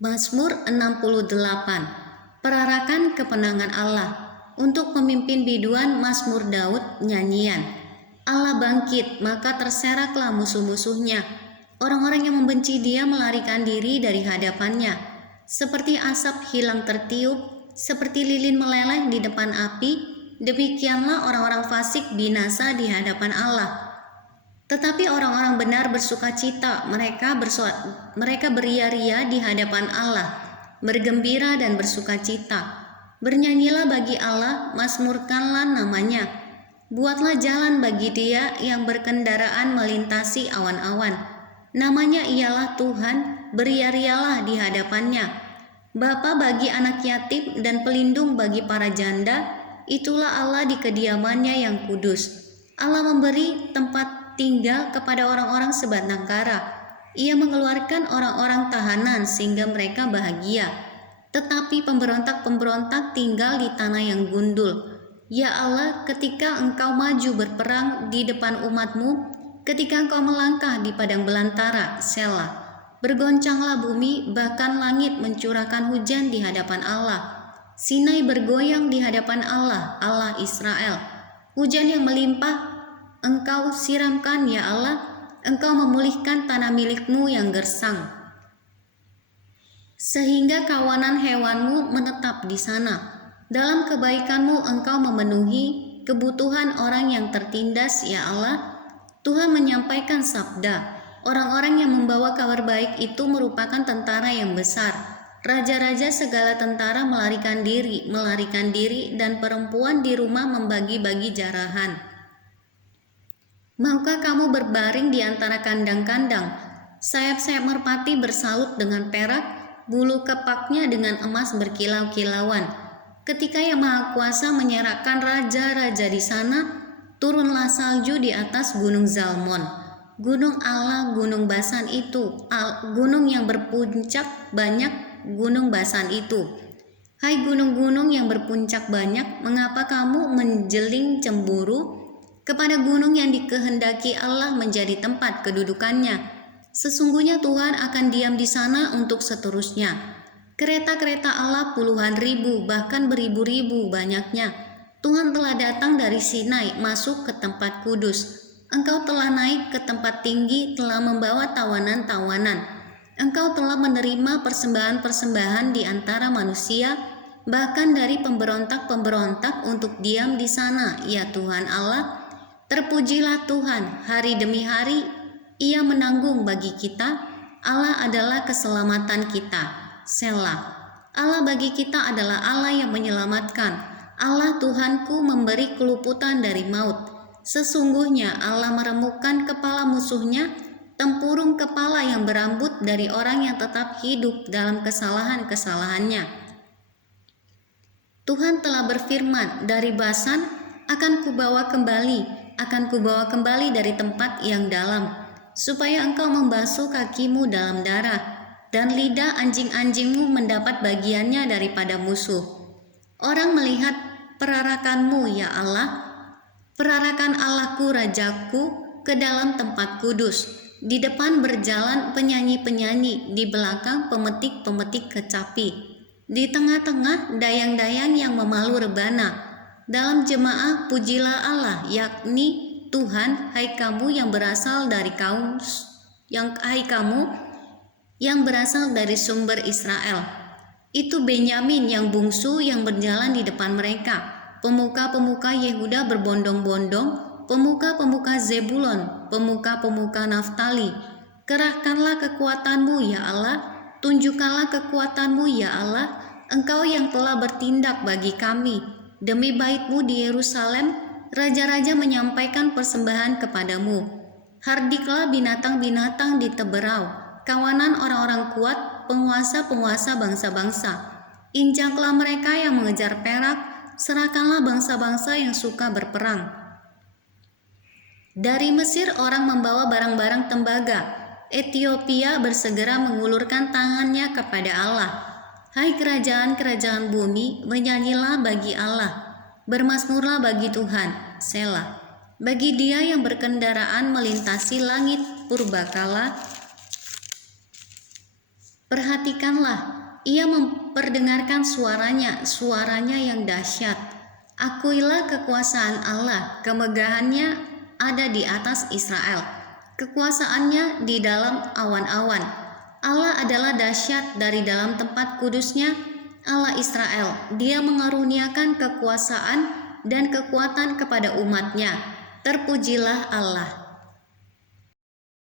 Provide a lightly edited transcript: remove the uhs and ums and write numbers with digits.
Mazmur 68. Perarakan kemenangan Allah. Untuk pemimpin biduan Mazmur Daud nyanyian. Allah bangkit, maka terseraklah musuh-musuhnya. Orang-orang yang membenci Dia melarikan diri dari hadapannya. Seperti asap hilang tertiup, seperti lilin meleleh di depan api, demikianlah orang-orang fasik binasa di hadapan Allah. Tetapi orang-orang benar bersukacita, mereka beria-ria di hadapan Allah, bergembira dan bersukacita. Bernyanyilah bagi Allah, mazmurkanlah namanya. Buatlah jalan bagi Dia yang berkendaraan melintasi awan-awan. Namanya ialah Tuhan, beria-rialah di hadapannya. Bapa bagi anak yatim dan pelindung bagi para janda, itulah Allah di kediamannya yang kudus. Allah memberi tempat tinggal kepada orang-orang sebatang kara. Ia mengeluarkan orang-orang tahanan sehingga mereka bahagia. Tetapi pemberontak-pemberontak tinggal di tanah yang gundul. Ya Allah, ketika Engkau maju berperang di depan umat-Mu, ketika Engkau melangkah di padang belantara, Selah. Bergoncanglah bumi, bahkan langit mencurahkan hujan di hadapan Allah. Sinai bergoyang di hadapan Allah, Allah Israel. Hujan yang melimpah Engkau siramkan, ya Allah. Engkau memulihkan tanah milik-Mu yang gersang, sehingga kawanan hewan-Mu menetap di sana. Dalam kebaikan-Mu Engkau memenuhi kebutuhan orang yang tertindas, ya Allah. Tuhan menyampaikan sabda. Orang-orang yang membawa kabar baik itu merupakan tentara yang besar. Raja-raja segala tentara melarikan diri, dan perempuan di rumah membagi-bagi jarahan. Maukah kamu berbaring di antara kandang-kandang? Sayap-sayap merpati bersalut dengan perak, bulu kepaknya dengan emas berkilau-kilauan. Ketika Yang Maha Kuasa menyerahkan raja-raja di sana, turunlah salju di atas gunung Zalmon. Gunung Allah, gunung Basan itu, gunung yang berpuncak banyak, gunung Basan itu. Hai gunung-gunung yang berpuncak banyak, mengapa kamu menjeling cemburu kepada gunung yang dikehendaki Allah menjadi tempat kedudukannya? Sesungguhnya Tuhan akan diam di sana untuk seterusnya. Kereta-kereta Allah puluhan ribu, bahkan beribu-ribu banyaknya. Tuhan telah datang dari Sinai, masuk ke tempat kudus. Engkau telah naik ke tempat tinggi, telah membawa tawanan-tawanan. Engkau telah menerima persembahan-persembahan di antara manusia, bahkan dari pemberontak-pemberontak untuk diam di sana, ya Tuhan Allah. Terpujilah Tuhan, hari demi hari Ia menanggung bagi kita. Allah adalah keselamatan kita. Selah. Allah bagi kita adalah Allah yang menyelamatkan. Allah Tuhanku memberi keluputan dari maut. Sesungguhnya Allah meremukkan kepala musuhnya, tempurung kepala yang berambut dari orang yang tetap hidup dalam kesalahan-kesalahannya. Tuhan telah berfirman, dari Basan akan kubawa kembali dari tempat yang dalam, supaya engkau membasuh kakimu dalam darah, dan lidah anjing-anjingmu mendapat bagiannya daripada musuh. Orang melihat perarakanmu, ya Allah, perarakan Allahku, Rajaku, ke dalam tempat kudus. Di depan berjalan penyanyi-penyanyi, di belakang pemetik-pemetik kecapi, di tengah-tengah dayang-dayang yang memalu rebana. Dalam jemaah pujilah Allah, yakni Tuhan, hai kamu yang berasal dari sumber Israel. Itu Benyamin yang bungsu yang berjalan di depan mereka. Pemuka-pemuka Yehuda berbondong-bondong, pemuka-pemuka Zebulon, pemuka-pemuka Naftali. Kerahkanlah kekuatanmu, ya Allah. Tunjukkanlah kekuatanmu, ya Allah. Engkau yang telah bertindak bagi kami. Demi bait-Mu di Yerusalem, raja-raja menyampaikan persembahan kepadamu. Hardiklah binatang-binatang di teberau, kawanan orang-orang kuat, penguasa-penguasa bangsa-bangsa. Injaklah mereka yang mengejar perak, serahkanlah bangsa-bangsa yang suka berperang. Dari Mesir orang membawa barang-barang tembaga. Ethiopia bersegera mengulurkan tangannya kepada Allah. Hai kerajaan-kerajaan bumi, menyanyilah bagi Allah, bermazmurlah bagi Tuhan, Selah. Bagi Dia yang berkendaraan melintasi langit purbakala, Perhatikanlah, ia memperdengarkan suaranya yang dahsyat. Akuilah kekuasaan Allah, kemegahannya ada di atas Israel, kekuasaannya di dalam awan-awan. Allah adalah dahsyat dari dalam tempat kudusnya, Allah Israel. Dia mengaruniakan kekuasaan dan kekuatan kepada umatnya. Terpujilah Allah.